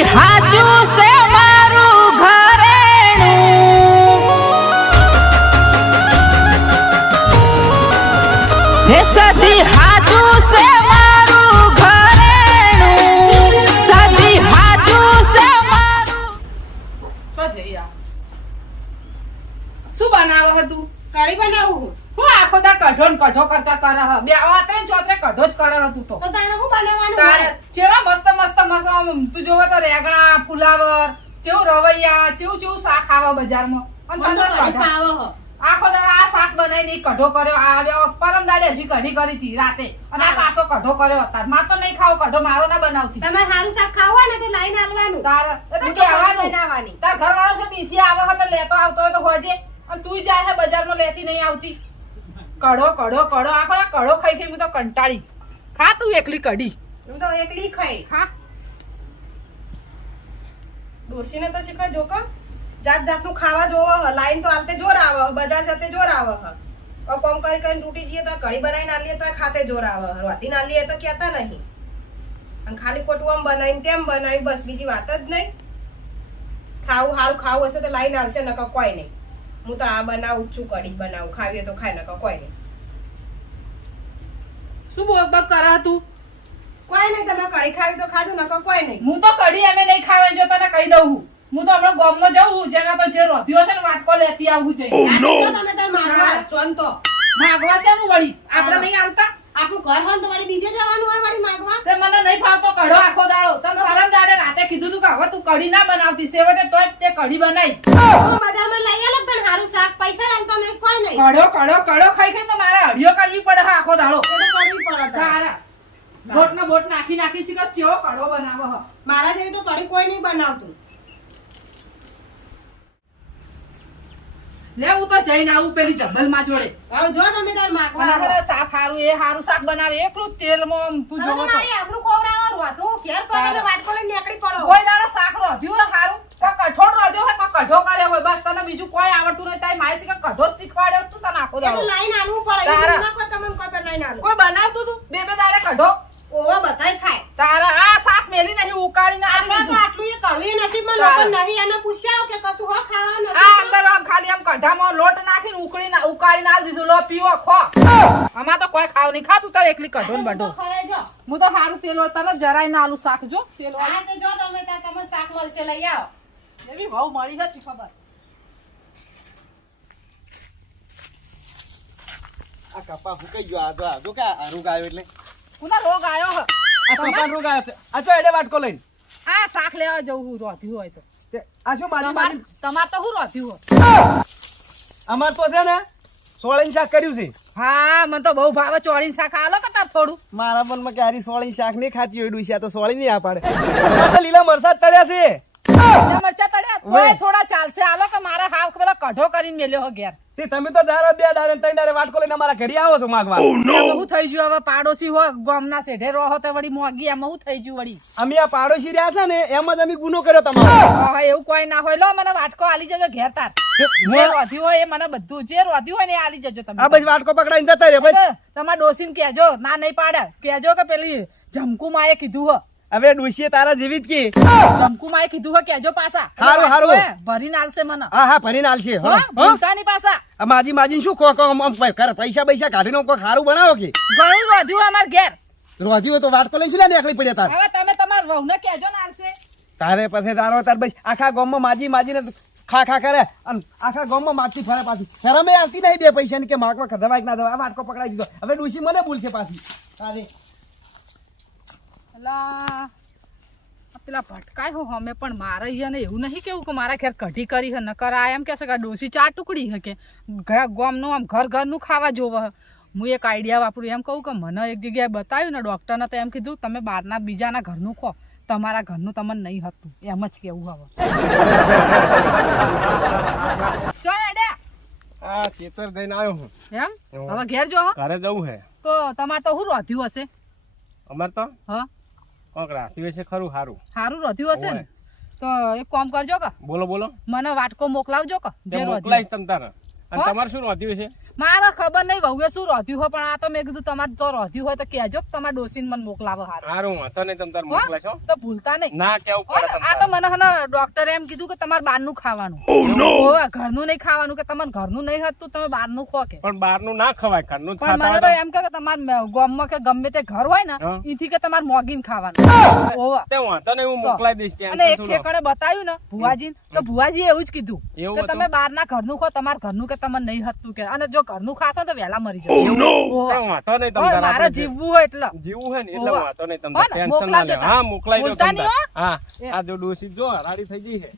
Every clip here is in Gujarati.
સદી હાચું સે મારું ઘરેણું હે સદી હાચું સે મારું ઘરેણું સદી હાચું સે મારું તો જઈયા શું બનાવો હતું કઢી બનાવું હું આખો દા કઢો ને કઢો કરતા કરે હ બે આત્રે ચોત્રે કઢો જ કરે હતું તો તાણે હું બનાવવાનું તારે જેવા મસ્ત મસ્ત તું જોવો તો રેગણા ફુલાવર કેવું રવૈયા કેવું શાક ખાવા બજારમાં અને મને તો તને કઢી કઢો. ભાવે હ આખો દાડો આ સાસ બનાવીને ઈ કઢો કર્યો આવ્યો પરમ દાડે હજી કઢી કરી હતી રાતે અને આ પાછો કઢો કર્યો તાર માર તો નહીં ખાવો કઢો મારો ના બનાવતી તમે સારું શાક ખાવ હોય ને તો લાઈન આલવાનું તાર એ તો હું તો કહેવાનું બનાવવાની તાર ઘરવાળો છે બીથી આવે હોય તો લેતો આવતો હોય તો હોજે અને તું જાય છે બજારમાં લેતી નહીં આવતી કઢો કઢો કઢો આખો દાડો કઢો ખાઈ ખાઈ હું તો કંટાળી ખા તું એકલી કઢી હું તો એકલી ખાઈ ખા ડોસીને તો શીખર જોકો જાત જાતનું ખાવા જોવો હ લાઈન તો આલતે જોર આવે હ બજાર જતે જોર આવે હ કોમ કરી કરીને તૂટી જઈએ તો કઢી બનાવીને આલીએ તો ખાતે જોર આવે હ રાતીને આલીએ તો કહેતા નહીં અને ખાલી ખોટું આમ બનાવીને તેમ બનાવી બસ બીજી વાત જ નહીં ખાવું સારું ખાવું હશે તો લાઈન આલશે નકર કોઈ નહીં હું તો આ બનાવું જ છું કઢી જ બનાવું ખાવીએ તો ખાય નકર કોઈ નહીં શું બોક બક કરે તું કોઈ નહીં તમે કઢી ખાવી તો ખાજો નકર કોઈ નહીં હું તો કઢી અમે નહીં ખાવા જો તને કહી દઉં હું તો હમણાં ગામમાં જાઉં જેના તો જે રોધ્યો છે ને વાટકો લેતી આવું છે આ તો જો તમે તાર મારવા ચોન તો માગવા છે નું વળી આપણે નહીં આવતા આપણું ઘર હોય ને તો વળી બીજે જવાનું હોય વળી માગવા તે મને નહીં ફાવતો કઢો આખો દાડો તને પરમ દાડે રાતે કીધું તું કે હવે તું કઢી ના બનાવતી છેવટે તોય તે કઢી બનાવી તો બજારમાં લઈ આલો પણ સારું શાક પૈસા આલતો નહીં કોઈ નહીં કઢો કઢો કઢો ખાઈ ખાઈ તો મારે હડિયો કરવી પડે હા આખો દાડો એ તો કરવી પડે તારે. તારા બોટ ના બોટ નાખી નાખી છે કે ચેવો કઢો બનાવો હ મારા જેવી તો કઢી કોઈ નહીં બનાવતું લે હું તો જઈને આવું પેલી જબ્બલ માં જોડે હવે જો તમે તાર માગવા અને આવો. આપણે શાક હારું એ હારું શાક બનાવે એકલું તેલમાં તું હવે જોવો તો તમારી આબરૂ ખવડાવો રોતું ઘેર તો તમે વાટકો લઈને નીકળી પડો કોઈ દાડો શાક રોધ્યું હોય હારું કોઈ કઠોળ રોધ્યો હોય કોઈ કઢો કર્યો હોય બસ તને બીજું કોઈ આવડતું નહીં તારી માએ શીખે કઢો જ શીખવાડ્યો તું તને આખો એ તો દાડો લાઈન આલવું પડે તારા. એવું ના કોઈ તમને કોઈ પણ લાઈન આલો કોઈ બનાવતું તું બે બે દાડે કઢો ઓવા બધાય ખાય તારા આ સાસ મેલી નહીં ઉકાળીને આપણે આલી તો દીધું. આટલું એ કડવી નસીબમાં તારા. લોકો નહીં એને પૂછ્યા કે કશું હો ખાવા આ નસીબ અંદર આમ ખાલી આમ કઢામાં લોટ નાખીને ઉકાળીને આલી દીધું લો પીવો ખો આમાં તો કોઈ ખાવ નહીં ખાતું તારે એકલી કઢો ને બઢો જો હું તો સારું તેલ હોય તને જરાય ના આલુ શાક જો તેલ હોય હા તે જો તમે તાર તમને શાક મળશે લઈ આવો એવી વહુ મળી હતી ખબર આ કપા ફૂકાઈ ગયો આ તો કે આ રોગ આવ્યો એટલે કોના રોગ આયો હ આ કપા રોગ આવ્યો છે આ ચો એડે વાટકો લઈને આ શાક લેવા જવું હું રોધ્યું હોય તો આ શું મારી મારી તમાર તો હું રોધ્યું હોય અમાર તો છે ને સોળીનું શાક કર્યું છે હા મને તો બહુ ભાવે ચોળીને શાક આલો કે તાર થોડું મારા મનમાં કે હારી સોળીનું શાક નહીં ખાતી હોય ડુસી આ તો સોળી નહીં આ પાડે આ તો લીલા મરચાં જ તળ્યા છે લીલા મરચાં તળ્યા તોય ઓય. થોડા ચાલશે આલો કે મારા હાવ પેલો કઢો કરીને મેલ્યો હો ઘેર તે તમે તો દાડો બે દાડે ત્રણ દાડે વાટકો લઈને અમારા ઘરે આવો છો માગવા એમાં હું થઈ ગયું હવે પાડોશી હોય ગામના શેઠે રહો તો વળી મોગી એમાં હું થઈ ગયું વળી અમે આ પાડોશી રહ્યા છે ને એમ જ અમે ગુનો કર્યો તમારો હા એવું કોઈ ના હોય લો મને વાટકો આલી જજો ઘેર તાર જે રોધ્યું હોય એ મને બધું જે રોધ્યું હોય ને એ આલી જજો તમે આ બસ વાટકો પકડાઈને જતા રે બસ તમારા ડોસીને કહેજો ના નહીં પાડે કહેજો કે પેલી જમકુ માએ કીધું હો હવે ડુસીએ તારા જેવી જ કે જમકુ માએ કીધું હો કહેજો પાછા હારું, હારું. ભરીને આલશે મને હા હા ફરીને આલશે હો ભૂલતા નહીં પાછા આ માજી માજી શું પૈસા પૈસા કાઢીને કોઈ સારું બનાવો કે ઘણું રોધ્યું અમાર ઘેર રોજી હોય તો વાટકો લઈશું લે નીકળી પડ્યા તાર હવે તમે તમારા વહુને કહેજો ને આલશે તારે પછી તારો તાર બસ આખા ગામમાં માજી માજીને ખા ખા કરે અને આખા ગામમાં માગતી ફરે પાછી શરમે આવતી નહીં બે પૈસાની કે માગવા ખધવા ના દવા આ વાટકો પકડાઈ દીધો હવે ડુસી મને ભૂલશે પાછી તારે અલા પેલા ભટકાય હો અમે પણ મારે અહીંયા ને એવું નહીં કેવું કે મારા ઘેર કઢી કરી હે નકર આ એમ કહેશે કે આ ડોસી ચા ટુકડી હે કે ગામનું આમ ઘરનું ખાવા જોવે હે હું એક આઈડિયા વાપરું એમ કહું કે મને એક જગ્યાએ બતાવ્યું ને ડૉક્ટરને તો એમ કીધું તમે બહારના બીજાના ઘરનું ખો તમારા ઘરનું તમને નહીં હતું એમ જ કેવું હવે ચો એડે આ ખેતર જઈને આવ્યો હું એમ હવે ઘેર જો હો ઘરે જવું હે તો તમારે તો શું રોધ્યું હશે અમાર તો હા કોક રાખ્યું છે ખરું સારું સારું રોધ્યું હશે ને તો એક કામ કરજો કે બોલો બોલો મને વાટકો મોકલાવજો કે જે રોધ્યું મોકલાઈશ તમ તારે અને હો? તમારે શું રોધ્યું છે મારે ખબર નહીં વહુએ શું રોધ્યું હોય પણ આ તો મેં કીધું તમારે જો રોધ્યું હોય તો કહેજો કે તમારે ડોસીને મને મોકલાવો હારું. હારું વાંધો નહીં તમ તાર હો? મોકલાશો તો ભૂલતા નહીં. ના કેવું હો પડે ને? તમ આ તો મને હે ને ડોક્ટરે એમ કીધું કે તમારે બહારનું ખાવાનું. હોવે, ઘરનું નહીં ખાવાનું કે તમારે ઘરનું નહીં હતું તમે બહારનું ખો કે. પણ બહારનું ના ખવાય ઘરનું જ પણ ખાતા મને તો હોય એમ કે તમારે ગામમાં કે ગમે તે ઘર હોય ને હા. ઈથી કે તમારે મોગીને ખાવાનું. હોવે. તે વાંધો નહીં હું મોકલાઈ દઈશ અને ટેન્શન એક શું લો. ઠેકાણે બતાવ્યું ને ભુવાજી તો ભુવાજી એવું જ કીધું એવું કે હતું? તમે બહારના ઘરનું ખો તમારે ઘરનું કે તમને નહીં હતું કે અને જો ઘરનું ખાશો તો વહેલા મરી જશો. તે હોવે. વાંધો નહીં તમ હોવે, તાર મારે આપણે જે- જીવવું હોય એટલે જીવવું હોય ને એટલે હોવે. વાંધો નહીં તમ હો તાર ને, ટેન્શન ના મોકલાવજો લે. તાર. હા મોકલાઈ દો ભૂલતા તમ તાર. નહીં હો. હા એ. આ જો ડોસી જો હરાડી થઈ ગઈ છે.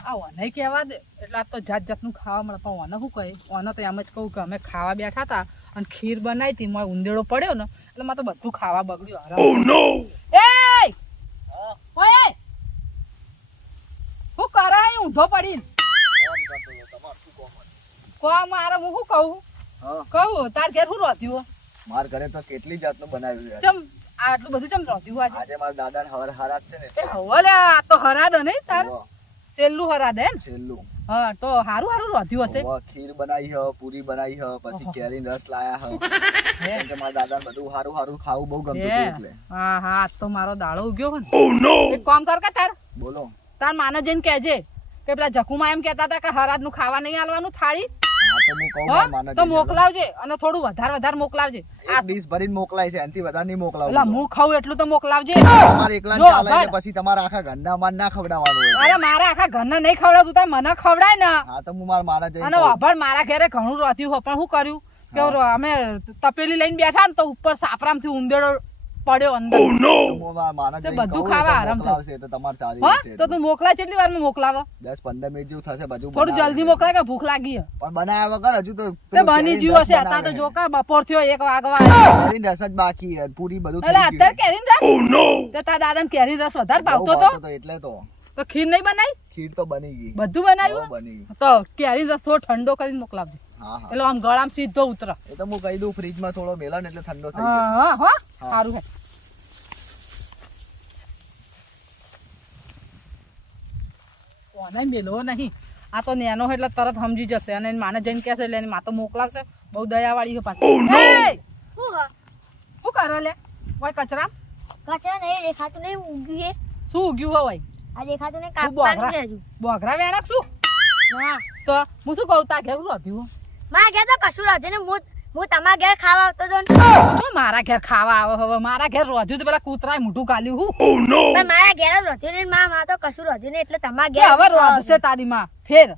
આ ઓને કહેવા દે એટલે આ તો જાત જાતનું ખાવા મળે પણ ઓને શું કહે ઓને તો એમ જ કહું કે અમે ખાવા બેઠા હતા અને ખીર બનાવી હતી મારે ઉંદેડો પડ્યો ને એટલે મારે તો બધું ખાવા બગડ્યું એ ઓય એ! શું કરે અહીં ઊંધો પડીને કોમ મારે હું શું કહું કહું તાર ઘેર શું રોધ્યું માર ઘરે તો કેટલી જાતનું બનાવ્યું યાર. ચમ આટલું બધું ચમ રોધ્યું આજે આજે મારા દાદા ને હવાર હારા જ છે ને એ હવે લે આ તો હરાદ નહીં તાર હોવે, છેલ્લું હરાદ હે ને છેલ્લું હા તો હારું હારું રોધ્યું હશે હોવે, ખીર બનાવી હ પૂરી બનાવી હ પછી ઓહો. કેરીનો રસ લાયા હ કેમ કે મારા દાદા બધું હારું હારું ખાવું બહુ ગમતું હે હતું એટલે હા હા આજ તો મારો દાડો ઉગ્યો હોય ને એક કામ કર કે તાર બોલો તાર માને જઈને કહેજે કે પેલા જખુમાં એમ કહેતા હતા કે હરાજ નું ખાવા નહીં આલવાનું થાળી હા તો હું કહું હો? મારા માને તો જઈને મોકલાવજે અને થોડું વધારે મોકલાવજે એક ડીશ ભરીને મોકલાય છે એનાથી વધારે નહીં મોકલાવું પેલા હું ખાઉં એટલું તો મોકલાવજે તમારે એકલા જો, ચાલે ભણ. એટલે પછી તમારા આખા ઘરના માન ના ખવડાવવાનું હોય અરે મારા આખા ઘરને નહીં ખવડાવતું તાર મને ખવડાય ને હા તો હું મારા માને જઈને અને કહું. અભણ મારા ઘરે ઘણું રોધ્યું હોય પણ શું કર્યું કે અમે તપેલી લઈને બેઠા ને તો ઉપર સાપરામથી ઉંદેડો પડ્યો અંદર તો હું મારા માને તે જઈને બધું કહું, ખાવા એ તો આરામ મોકલાવશે તો તમારે ચાલી હો જશે તો તું મોકલા કેટલી વારમાં મોકલાવે 10-15 મિનિટ જેવું થશે બધું થોડું બનાવે. જલ્દી મોકલાય કે ભૂખ લાગી હે પણ બનાવ્યા વગર હજુ તો તે પેલું બની કેરીનો જ્યું રસ હશે અત્યારે તો બનાવે. જો કા બપોર થયો 1 વાગવા આવ્યો. કેરીનો રસ જ બાકી છે, પૂરી બધું થઈ એટલે ગયું અત્યારે કેરીનો રસ તે તારા દાદાને કેરીનો રસ વધારે બહુ ભાવતો ભાવતો તો તો એટલે તો તો ખીર નહીં બનાવી ખીર તો બની ગઈ બધું હો, બનાવ્યું બની ગઈ. તો કેરીનો રસ થોડો ઠંડો કરીને મોકલાવજો હા હા એટલે આમ ગળામાં સીધો ઉતરે એ તો હું કહી દઉં ફ્રીજમાં થોડો મેલો ને એટલે ઠંડો થઈ હા જાય હા હો હા. સારું હે કોને મેલવો નહીં આ તો નેનો હોય એટલે તરત સમજી જશે અને એની માને જઈને કહેશે એટલે એની મા તો મોકલાવશે બહુ દયાવાળી છે પાછી એ! શું કરે લે ઓય કચરા કચરા નહીં દેખાતું નહીં ઊંઘ્યું છે શું ઉગ્યું હોય આ દેખાતું નહીં શું કાપવાનું બોગરા લેજો બોગરા વેણક શું ના તો હું શું કહું તા ઘેર રોધ્યું મારા ઘેર તો કશું રહેશે ને હું તમારા ઘેર ખાવા આવતો હતો ને જો મારા ઘેર ખાવા આવે હવે મારા ઘેર રોધ્યું તો પેલા કૂતરાએ મોઢું ગાલ્યું હું પણ મારા ઘેર જ રોધ્યું ને માં તો કશું રોધ્યું નહીં એટલે તમારા કે ઘેર હવે રોધશે તારી માં ફેર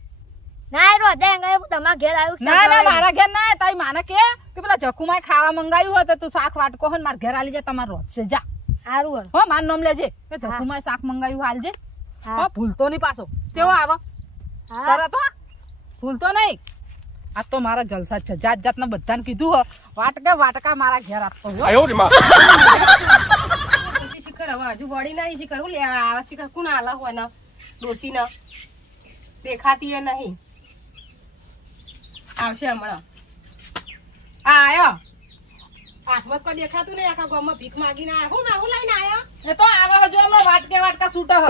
ના એ રોધે અંગારે હું તમારા ઘેર આવ્યું ના ના મારા ઘેર ના તારી માને કે પેલા જખુમાએ ખાવા મંગાવ્યું હોય તો તું શાક વાટકો હોય ને મારા ઘેર આલી જાય તમારે રોધશે જા સારું હો મારું નામ લેજે કે જખુમાએ શાક મંગાવ્યું હાલજે હા. હો ભૂલતો નહીં પાછો કેવો આવે હા તરત હો ભૂલતો નહીં આ તો મારા જલસા જ છે જાત જાતના બધાને કીધું હો વાટકા મારા ઘેર આપતો હો ડોશી શિખર હવે હજુ વળી નહીં શિખર હું લેવા આવે શિખર કોણ આલા હોય ને ડોશી ને દેખાતી એ નહીં આવશે હમણાં આ આયો હાથમાં કોઈ દેખાતું નહીં આખા ગામમાં ભીખ માગીને આયા હું લઈને આયા એ તો આવે હજુ હમણાં વાટકા છૂટે હો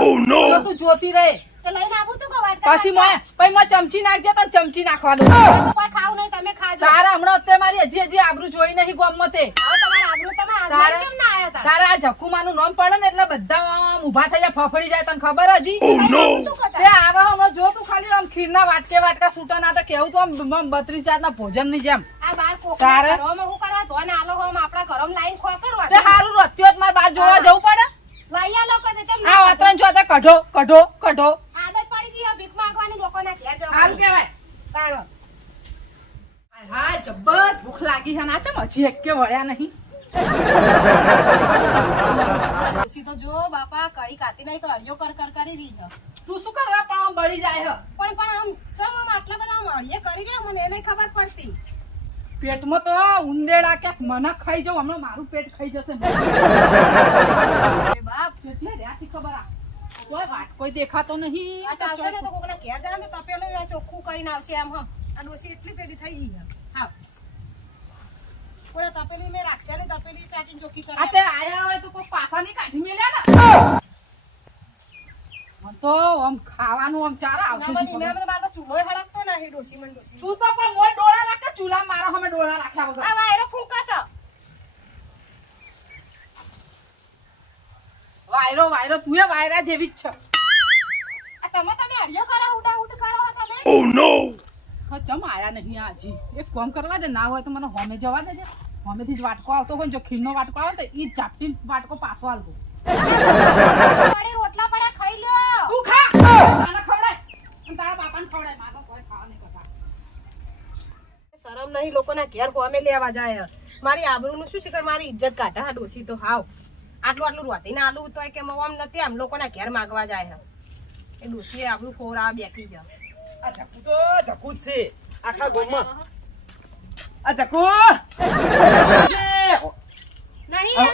તું જોતી રહે તો લઈને આવું તું કે વાટકા પછી મેં ચમચી નાખજે તને ચમચી નાખવા દઉં તો કોઈ ખાવ નહીં તમે ખાજો તારા હમણાં અત્યારે મારી હજી આબરૂ જોઈ નહીં ગામમાં તે આવો તમારે આબરૂ તમે તારે- હાથ કેમ ના આયા તા તારા આ જખુમાનું નામ પડે ને એટલે બધા આમ ઊભા થઈ જાય ફફડી જાય તને ખબર હજી તું તે કતા આવે હમણાં જો તું ખાલી આમ ખીરના વાટકા છૂટા ના તો કેવું તો આમ 32 જાતના ભોજન ની જેમ આ બાર કોકના તારે- ઘરોમાં હું કરવા ધોન આલો હોમ આપણા ઘરોમાં લાઈન ખો કરવા તે હારું રત્યો મારે બહાર જોવા જવું પડે લઈ આલો કે તેમ આ વાતરન જો તે કઢો આદત પડી ગઈ હવે ભીખ માંગવાની લોકોના ઘેર હારું જવાની કહેવાય તારો હા જબ્બર ભૂખ લાગી છે ના ચમ હજી એક કે વળ્યા નહીં ડોશી તો જો બાપા કડી કાતી નહીં તો અળિયો કર કરી રહી છે તું શું કરવા પણ આમ બળી જાય પણ આમ ચમ આમ આટલા બધા આમ અળિયે કરી રહ્યા મને એને ખબર પડતી પેટમાં તો ઉંદેડા ક્યાંક મને ખાઈ જાવ હમણાં મારું પેટ ખાઈ જશે અરે બાપ એટલે રહ્યા ખબર આ કોઈ વાટ કોઈ દેખાતો નહીં આ તો આવશે ને તો કોકના ઘેર જવાનું તો તપેલું આ ચોખ્ખું કરીને આવશે આમ હા આ ડોશી એટલી પેલી થઈ ગઈ છે હા કોના તપેલી મેં રાખશે ને તપેલી ચાટીને ચોખ્ખી આ કરી તે આયા હોય તો કોઈ પાસા ની કાઢી મેલ્યા ને મને તો આમ ખાવાનું આમ ચારા આવતું ના, હતું. મને એમાં મારે તો ચૂલોય હળગતો નહીં, ડોશી મને ડોશી. તું તો પણ મોય ડોળા રાખે ચૂલા મારા સામે ડોળા રાખ્યા વગર. આ વાયરો ફૂંકાશે. વાયરો વાયરો તું એ વાયરા જેવી જ છે. આ તમે હળિયો કરો, ઉઠ કરો હો તમે. હા, ચમ આયા નહીં આ હજી. એક કામ કરવા દે, ના હોય તો મને હોમે જવા દેજે. હોમેથી જ વાટકો આવતો હોય ને, જો ખીરનો વાટકો આવે તો ઈ ચાપટી વાટકો પાછો આલતો. વળી રોટલા પડ્યા ખાઈ લ્યો. તું ખા. આને ખવડાય. અને તારા બાપાને ખવડાય. મારે તો કોઈ ખાવા નહીં કરતા. શરમ નહીં, લોકોના ઘેર કોમે લેવા જાય. મારી આબરૂનું શું શિખર, મારી ઇજ્જત કાઢે હા ડોશી તો. હાવ આટલું રોતીને આલુ તો કે આમ નથી, આમ લોકોના ઘેર માગવા જાય. એ ડોશી આબરૂ ખોરા બેઠી છે. આ ચકુ તો ચકુ જ છે આખા ગામમાં. આ ચકુ નહીં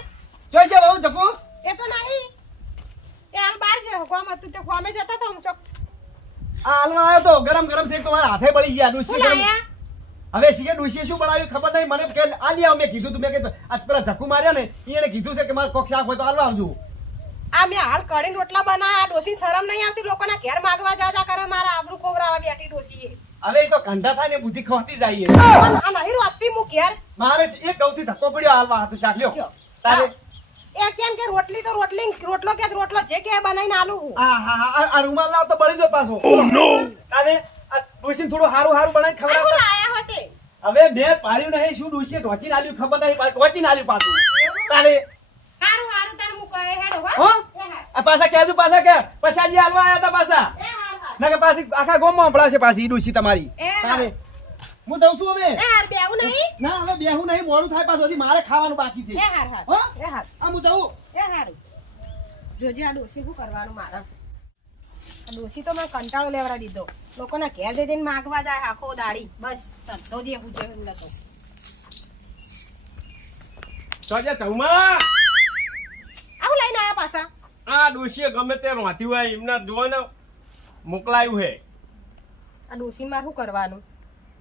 જોઈ છે બહુ ચકુ. એ તો નહીં, એ હાલ બહાર છે. કોમ હતું તે કોમે જતા તો હું ચોક. આ હાલમાં આવ્યો તો ગરમ ગરમ શેક તો મારા હાથે બળી ગયા. શું ડૂસી ગરમ. લાયા? હવે શીખે ડૂસીએ શું બનાવ્યું ખબર નહીં મને. કે આ લઈ આવ, મેં કીધું તું. મેં કીધું આજ પેલા ઝકુ માર્યા ને એને કીધું છે કે મારે કોક શાક હોય તો હાલવા આવજો. આ મેં હાલ કઢીને રોટલા બનાવ્યા. ડોશી શરમ નહીં આવતી, લોકોના ઘેર માગવા જા કરે. મારા આબરૂ ખોવરાવા બેઠી ડોશી. હવે એ તો કંઠા થાય ને બુદ્ધિ ખોતી જાય. આ નહીં રોતી હું ઘેર. મારે એક ગૌથી ધક્કો પડ્યો હાલવા હાથું શાક લ્યો. કયો? તારે એ કેમ કે રોટલી તો રોટલી, રોટલો કે રોટલો જે કે બનાવીને આલું હું. આ રૂમાલ લાવ તો બળી દો પાછો. તારે આ ડોસીને થોડું હારું હારું બનાવીને આ હું ખવડાવતા. લાયા હોતે. હવે મેં પાડ્યું નહીં, શું ડોસીએ ઢોચીને આલ્યું ખબર નહીં, ઢોચીને આલ્યું પાછું. તારે હારું હારું તારે હું કહે હેડો હો. હો? એ હાર. આ પાછા કહેજો પાછા કે પછાજી હાલવા આયા હતા પાછા. એ હાર હાર. ના કે પાછી આખા ગામમાં સંભળાશે પાછી ઈ ડોસી તમારી. એ હા. તારે હું દઉં છું હવે. એ હાર બેવું નહીં. ના હવે બેહું નહીં, મોડું થાય પાછું. હજી મારે ખાવાનું બાકી છે. એ હાર હાર. હો? એ હાર. આ હું જઉં. એ હારું. જોજે આ ડોશી શું કરવાનું મારા. આ ડોશી તો મને કંટાળો લેવડા દીધો. લોકોના ઘેર જઈને માગવા જાય આખો દાડી. બસ ધંધો જે હું જેવું નતો. ચોજે ચૌમા આવું લઈને આયા પાછા. આ ડોશીએ ગમે તે રોતી હોય એમના જોવાને મોકલાયું હે. આ ડોશીને મારે શું કરવાનું.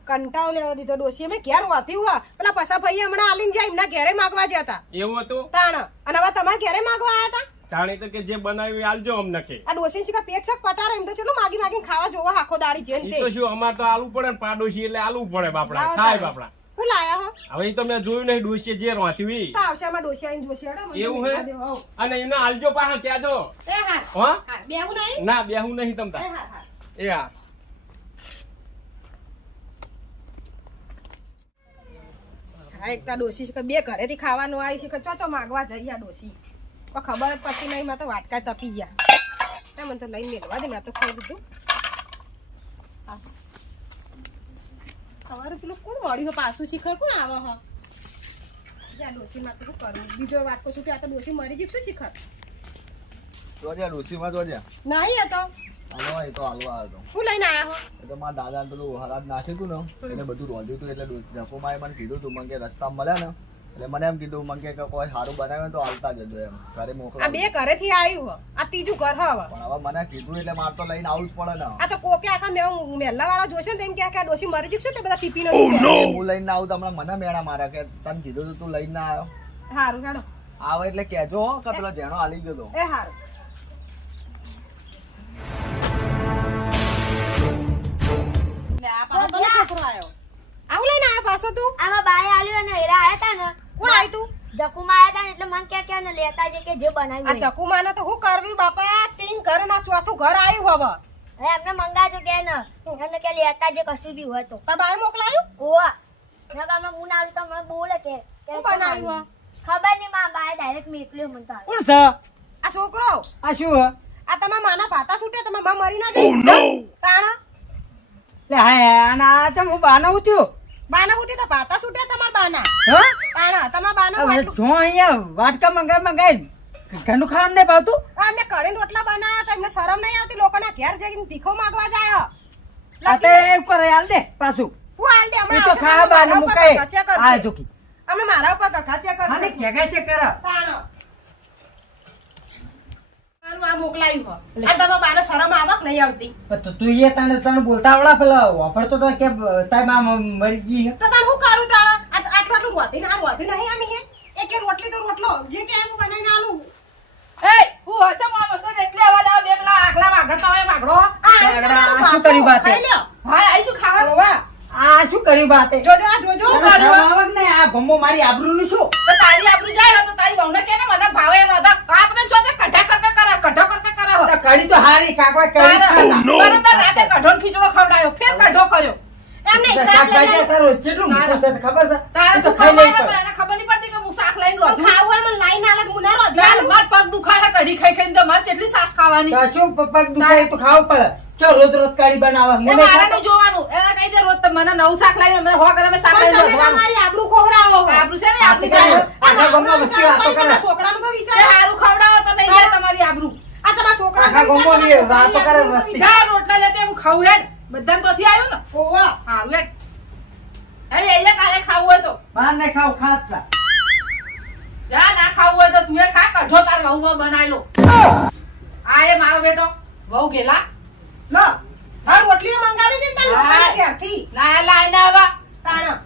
કંટાળો લેવા દીધો ડોશી. મેં ઘેર વાતી હુઆ. પેલા પસા ભાઈ હમણાં આલીને જાય એમના ઘેરે માગવા જતા. એવું હતું તાણ અને હવે તમારા ઘેરે માગવા આયા હતા. જાણી તો કે જે બનાવ્યું એ આલજો અમને કે. આ ડોશી શીખા પેટ શાક પટારે એમ તો ચલો માગી માગીને ખાવા જોવા આખો દાડી જેન ઈ તે. તો શું અમાર તો આલુ પડે ને પાડોશી એટલે આલુ પડે બાપડા લાવો ખાય તારે. બાપડા. શું લાયા હો? હવે ઈ તો મેં જોયું નહીં ડોશીએ જે રોત્યું ઈ. તો આવશે આમાં ડોશી આવીને જોશે હેડો. મને એવું જોવા હે? દો, હોવ. અને એને આલજો પાછા ત્યાં જો. એ હાર. હો હાર. બેવું નહીં. ના બેહું નહીં એ તમતા. હાર હાર. એ હા હા એકતા ડોશી છે બે ઘરેથી ખાવાનું આવી છે ચો માગવા જઈ આ ડોશી. પણ ખબર જ પછી નહીં, મેં તો વાટકા તપી ગયા. મને તો લઈને મેળવા દે, મેં તો ખાઈ દીધું. હા. તમારું પેલું કોણ મળ્યું પાછું શિખર કોણ આવે હ? જ્યાં ડોશી માં તો શું કરવું, બીજો વાટકો છૂટ્યો. આ તો ડોશી મરી ગઈ શું શિખર જોજે ડોસીમાં જોજે. નહીં હતો. હાલવા એ તો હાલવા આવ્યો શું લઈને આયા હો? હતો. એ તો મારા દાદાને પેલું હરાજ નાખ્યું હતું ને એટલે બધું રોંધ્યું હતું. એટલે જપોમાએ મને કીધું હતું મને કે રસ્તામાં મળ્યા ને એટલે મને એમ કીધું મને કે કોઈ સારું બનાવે તો હાલતા જજો એમ ઘરે આ મોકલા. બે ઘરેથી આવ્યું હ. આ ત્રીજું ઘર હ હવે. પણ હવે મને કીધું એટલે મારે તો લઈને આવવું જ પડે ને. આ તો કોકે આખા મેલ્લા વાળા જોશે ને તો એમ કે આ ડોશી મરી જશે એટલે બધા પીપીનો હું લઈને આવું તો હમણાં મને મેળા મારે કે તને કીધું હતું તું લઈને ના આવ્યો. હારું હેડો. આવે એટલે કહેજો હો કે પેલો જેનો હાલી ગયો તો. એ હારું. લે આ પાછો તને છોકરો આયો. આવું લઈને આયા પાછો તું? આમાં બાય આલ્યું અને હેરા આયા તા ને કોણ આયું તું? જકુમાં આયા તા ને એટલે મને કે ને લેતા જે કે જે આ બનાવ્યું હોય. ચકુમાને તો હું કરવી બાપા. તીન ઘર ના ચોથું ઘર આયું હવે. હવે એમને મંગાજો કે ને એમને કે લેતા જે કશું બી હોય તો તા બાએ મોકલાયું? ઓવા નકા અમે હું ના આવું તો મને બોલે કે શું બનાવ્યું હે? ખબર નહીં માં બાય ડાયરેક્ટ મેકલ્યો મને તો કોણ છે આ છોકરો આ શું હે? આ તમારા માના પાતા છૂટે તમારા બા મરી ના જાય. તાણા લે હા આના તમ હું બાનો ઉત્યો. બાના હુતી તો પાતા છૂટે તમારા બાના. હા તાણા તમારા બાના હવે વાટલું. જો અહીંયા વાટકા મંગાઈ ઘરનું ખાવાનું નહીં ભાવતું. આ મેં કઢીને રોટલા બનાવ્યા હતા. એમને શરમ નહીં આવતી લોકોના ઘેર જઈને ભીખો માંગવા જાય હ. આ તો એવું કરે હાલ દે પાછું. હું હાલ દે એ હમણાં તો આવશે ખાવા તો બાને મારા ઉપર મુકાય કચાયા કરશે. આ જોકી અમે મારા ઉપર કખાચ્યા આને કરશે. જગ્યા છે કરા. તાણો. તારું આ મોકલાયું હો. આ તમારા બાને શરમ આવક નહીં આવતી. તો તું એ તને બોલતા આવડા પેલા વાપરતો તો કે તારી માં મરી ગઈ હે. તો તાર હું કરું તાણા? આટલું આટલું રોતી નહીં આમી હે. એક રોટલી તો રોટલો જે કે એમ બનાવીને આલું. એ હું હચમ આમ હતો ને એટલે અવાજ આવે બે પેલા આખલા કર્યું બાતે? ખાઈ લ્યો. હા આઈ તું ખાવા ઓવા. આ શું કર્યું બાતે? જોજો આ જોજો. તને શરમ આવે કે નહીં? આ ગમો મારી આબરૂનું શું? તો તારી આબરૂ જાય તો તારી વહુને કે ને મને ભાવે એનો હતા કાપને ચોતે કઢા કરતા કરે આ કઢી તો હારી કાકો કઢી ખાતા. તરત જ રાતે કઢોનો ખીચડો ખવડાયો ફેર કઢો કર્યો એમને શાક શાક લઈ ખાઈ જાય. તારું કેટલું મોટું છે ખબર છે? તારે તું તો તું ખાઈ લેવી ખવડાવે તો પડે. એને ખબર નહીં પડતી કે હું શાક લઈને તો રોધું ખાવું હોય મને લાઈન આલે તો મુનારો અધ્યાનું. માર પગ દુખાય છે કઢી ખાઈ ખાઈને તો મારે કેટલી સાસ ખાવાની તો શું પગ દુખાય તો ખાવું પડે. ચો રોજ રોજ કાઢી બનાવે. એ મને મારે ખાતો. નહીં જોવાનું એને કહી દે રોજ મને નવું શાક લઈને મને હો કરે શાક પણ લઈને તમે રોધવાનું તમારી આબરૂ ખવડાવો છો. આબરૂ છે ને આ આબરૂ તો જાય આખા ગામમાં વસ્તી વાતો કરે. તમારા છોકરાનું તો એ વિચારો. હારું ખવડાવો તો નહીં જાય તમારી આબરૂ આ તમારા છોકરાનું આખા તો ગામમાં વિચારો. વાતો કરે તમારી વસ્તી. જા રોટલા લેતે હું ખાવું હેડ બધાને તોથી આવ્યું ને ઓવા. હારું હેડ અરે એ કાલે ખાવું હોય તો બહાર ને ખાવ ખાતલા. જા ના ખાવું હોય તો તું એ ખા કઢો તાર વહુમાં બનાવી લો આ એ મારો બેટો વહુ ગેલા લો આ રોટલીઓ મંગાવી દે તને લોકોના ઘેરથી. ના લાઈને આવા તાણા.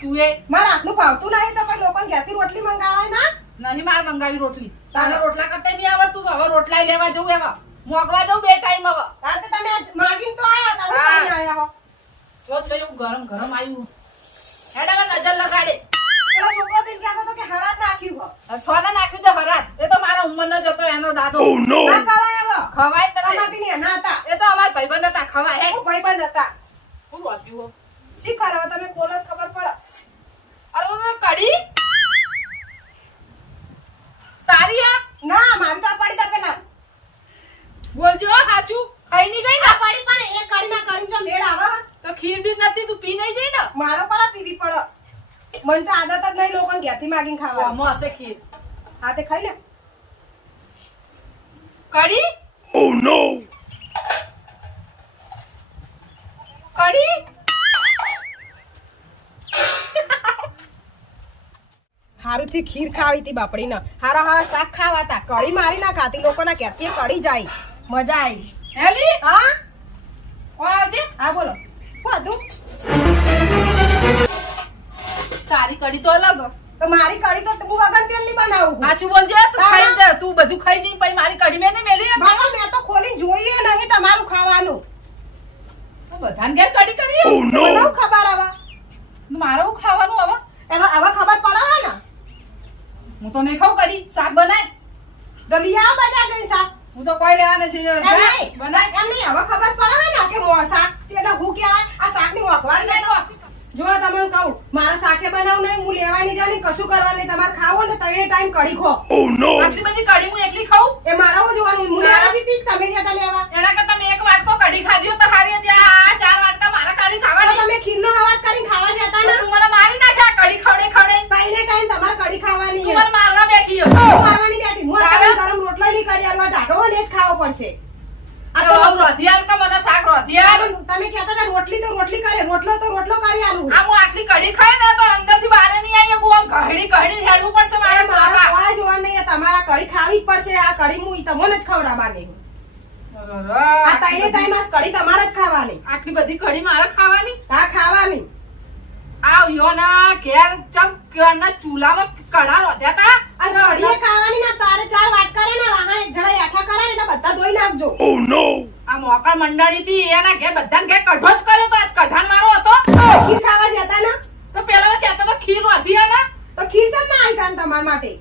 તું એ મારા હાથનું ભાવતું નહીં તો પણ લોકોને ઘેરથી રોટલી મંગાવાય ના. નહીં માર મંગાવી રોટલી તારે રોટલા કરતા નહીં આવડતું તો હવે રોટલા લેવા જવું એવા મોગવા દઉં બે ટાઈમ હવે આ તો તમે માગીને તો આયા હતા. હું હા. ખાઈને આયા હો. જો તો એવું ગરમ ગરમ આવ્યું હેડ હવે નજર લગાડે પેલો છોકરો દિન કહેતો હતો કે હરાજ નાખ્યું હો. સોના નાખ્યું તો હરાજ એ તો મારા ઉંમરનો જ હતો એનો દાદો ના ખવાય હવે. ખવાય તો નહીં. તમારાથી એના હતા. એ તો અમારા ભાઈબંધ હતા ખવાય હેડ હું ભાઈબંધ હતા. હું રોત્યું હો. શી ખબર હવે તમે બોલો તો ખબર પડે. અરે ઓલો કઢી તારી આ ના મારી તો આ પડી દે પેલા. બોલજો હાચું ખાઈ નહીં ગઈ ને આ પડી પણ એ કડીના કડીને જો મેળ આવે તો ખીર બી નથી તું પી નહીં જઈ ને મારો પર પીવી પડે. મને તો આદત જ નહીં લોકોને ઘેરથી માગીને ખાવા. આમાં હશે ખીર હા તે ખાઈ લે. કઢી કઢી હારુંથી ખીર ખાવી હતી બાપડીને. હારા હારા શાક ખાવા હતા. કઢી મારી ના ખાતી લોકોના ઘેરથી કઢી જાય. મજા આવી. હેલી હા ઓ આવજે હા બોલો. શું હતું? તારી કઢી તો અલગ તો મારી કઢી તો હું વગર તેલની બનાવું. સાચું બોલજે તું ખાઈ દે તું બધું ખાઈ જઈ પછી મારી કઢી મેં નહીં મેલી ને બાબા મેં તો ખોલીને જોઈએ નહીં તમારું ખાવાનું. તો બધાને ઘેર કઢી કરી મને શું ખબર હવે? મારે હું ખાવાનું હવે હવે ખબર પડે હે ને. હું તો નહીં ખાઉં કઢી શાક બનાય તો લઈ આવો બજાર જઈને શાક. હું તો કોઈ લેવાના છે એમ નહીં. બનાય એમ નહીં. હવે ખબર પડે હે ને કે શાક એટલે હું કહેવાય આ શાકની મોંઘવારી નહીં. જો તમને કહું મારા શાકે બનાવું નહીં હું લેવા નહીં જાની કશું કરવા નહીં. તમારે ખાવું હોય તો ત્રણે ટાઈમ કઢી ખો. આટલી બધી કઢી હું એકલી ખાઉં એ મારા હું જોવાનું. હું લેવા જતી તમે જતા લેવા. એના કરતા મેં એક વાટકો કઢી ખાધી હોત તો હારી હતી આ 4 વાટકા મારા કઢી તો ખાવાની તમે ખીરનો હવાજ કરીને ખાવા જતા તો ને. તું મને મારી નાખ્યા કઢી ખવડે ખવડે ત્રણે ટાઈમ તમારે કઢી ખાવાની તું છે. મને મારવા બેઠી હો હું મારવાની બેઠી. હું અત્યારે ગરમ રોટલો નહીં કરી આલવા. ઢાઢો હોય ને જ ખાવો પડશે. આ તો તો રોધિયાલ કે મને શાક રોધિયાલ તમે કહેતા હતા રોટલી તો રોટલી કરે રોટલો તો રોટલો કરી આલું. આ હું આટલી કઢી ખાય ને તો અંદરથી બહાર નહીં આવી હું આમ ઘડી ઘડી હેડવું પડશે મારે મારા બાબા. કોઈ જોવા નહીં. તમારા કઢી ખાવી જ પડશે. આ કઢી હું તમને જ ખવડાવવાની. આ ત્રણે ટાઈમ આ કઢી તમારે જ ખાવાની. આટલી બધી કઢી મારે ખાવાની હા ખાવાની. આ યોના ઘેર ચમ ઘરના ચૂલામાં કઢા રોધ્યા તા આ કઢીએ ખાવાની ના તારે 4 વાટકા રે ને વાહણ એક જણા એઠા કરે ને એટલે બધા ધોઈ નાખજો. આ મોકળ મંડળી થી એના ઘેર બધાને ઘેર કઢો જ કર્યો તો આજ કઢાન મારો હતો ખીર ખાવા જતા ને તો પેલા તો કહેતો તો ખીર રોધી ને તો ખીર ચમ ના આવી કાન તમારા માટે.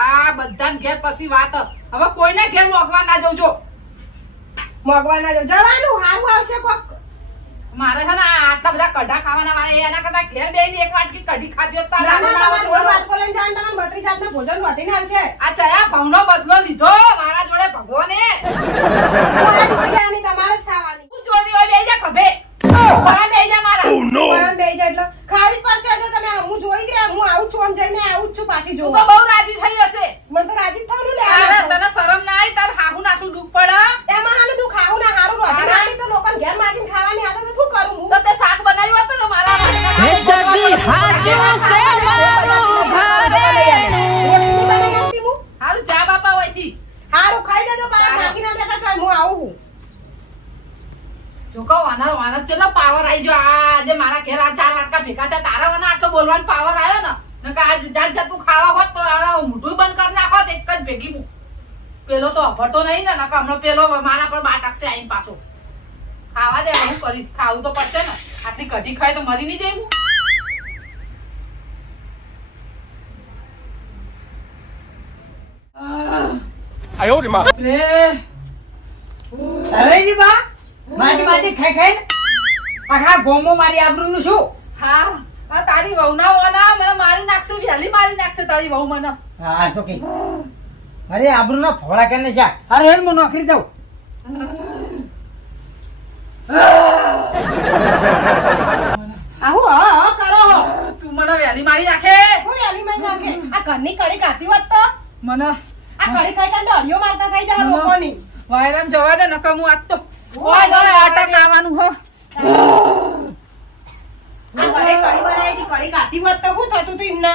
આ બધાને ઘેર પછી વાત હવે કોઈને ઘેર મોકવા ના જવું જો મોગવાના જો જવાનું હારું આવશે કોક. મારે છે ને આ આટલા બધા કઢા ખાવાના મારે એના કરતા ઘેર બેહીને એક વાટકી કઢી ખાધી હોત તો આ ના ના લાડુ તમારે રોજ બનાવત. વાટકો લઈને જવાનું. તમારે 32 જાતના ભોજન વધીને આવશે. આ ચયા ભાવનો બદલો લીધો મારા જોડે ભગવાને હું આ જોઈ તમારે જ ખાવાની. તું ચોરી હોય બેહી જા ખભે ખરા બેહી જા મારા પણ બેહી જાય એટલે ખાવી જ પડશે. જો તમે હું જોઈ ગયા હું આવું છું આમ જઈને આવું જ છું પાછી તું તો જોવા. બહુ રાજી થઈ હશે મને તો રાજી જ થવાનું લે. તારે તને શરમ ના આવી તાર હાહુ નાટલું દુખ પડે એમાં હાલું તું ખાવું ના હારું રોટી નાની તો લોકોને ઘેર માગીને ખાવાની આદત તો શું કરું હું? તો તે શાક બનાવ્યું હતું ને મારા રોટલી બનાવી આપી હું. હારું જા બાપા હોયથી હારું ખાઈ જજો બારા નાખી ના દેતા ચાલ હું આવું હું. જો કહો વાના ચલો પાવર આવી ગયો આજે મારા ઘેર આ 4 વાટકા ભેગા થયા તારા વાના આટલો બોલવાનો પાવર આવ્યો ને નકર આજ જાત જાતું ખાવા હોત તો આ મોઢું બંધ કરી નાખોત એક જ ભેગી પેલો તો અભરતો નહીં ને નકર હમણાં પેલો મારા પર બાટકશે આઈને પાછો ખાવા દે હું કરીશ ખાવું તો પડશે ને આટલી કઢી ખાય તો મરી નહીં જાય હું લે અરે જી બા માટી માટી ખાઈ ખાઈ આખા ગોમો મારી આબરૂનું શું હા આ તારી વહુના વહુના મને મારી નાખશે વહેલી મારી નાખશે તારી વહુ મને હા તો કે અરે આબરૂના ફોડા કરીને જા અરે હેડ હું નોકરી જાઉં આવું હા કરો તું મને વહેલી મારી નાખે હું વેલી માં નાખે આ ઘરની કડી ખાતી હોત તો મને આ કડી ખાઈ ખાઈ દળિયો મારતા થઈ જાય લોકોની વાયરામ જવા દે નકર હું આજ તો કોઈ નહીં અટક આવવાનું હો આ ઘરે કડી બનાવી હતી કડી ખાતી હોત તો શું થતું હતું એમને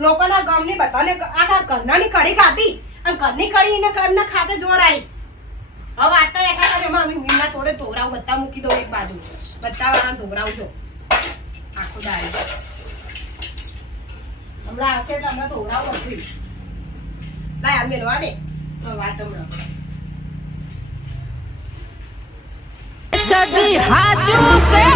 લોકોના ગામની બધાને આખા ઘરનાની કડી ખાતી અને ઘરની કડી એને એમને ખાતે જોર આવી હવે આટલા એઠા કરે એમાં અમે મીના તોડે ધોરાવ બધા મૂકી દઉં એક બાજુ બધા વાળા ધોરાવજો આખો દાડી હમણાં આવશે એટલે હમણાં ધોરાવ બધું લાય આ મેળવા દે તો વાત હમણાં સદી હાચું છે